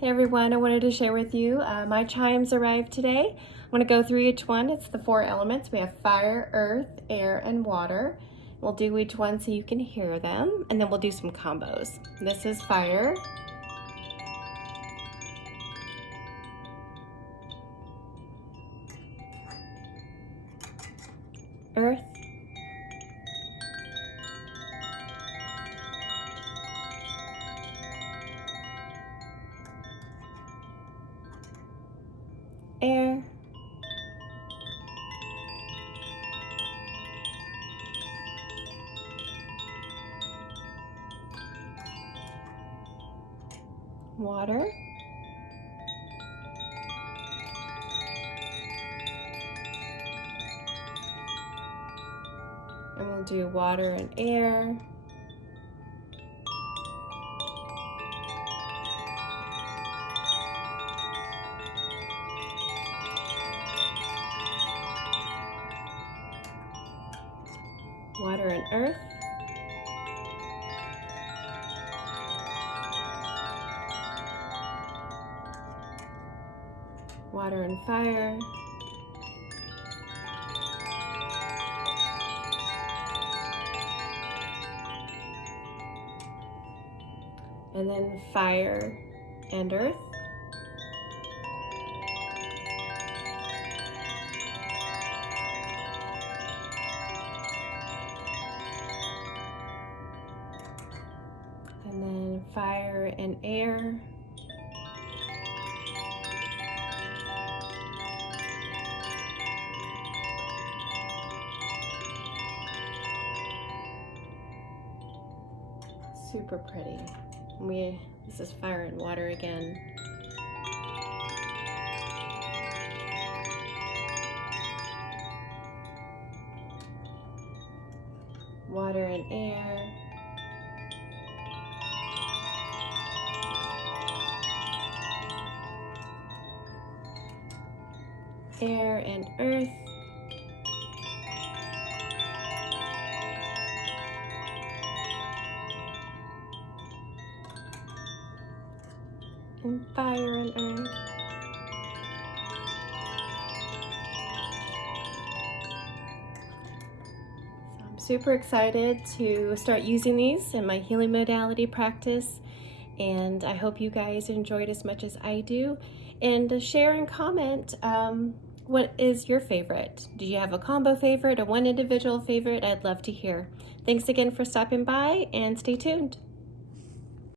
Hey everyone, I wanted to share with you my chimes arrived today. I'm going to go through each one. It's the 4 elements. We have fire, earth, air, and water. We'll do each one so you can hear them, and then we'll do some combos. This is fire. Earth. Air. Water. And we'll do water and air. Water and earth. Water and fire. And then fire and earth. And then fire and air. Super pretty. This is fire and water again. Water and air. Air and earth. And fire and earth. So I'm super excited to start using these in my healing modality practice, and I hope you guys enjoyed as much as I do. And share and comment what is your favorite. Do you have a combo favorite, a one individual favorite? I'd love to hear. Thanks again for stopping by, and stay tuned.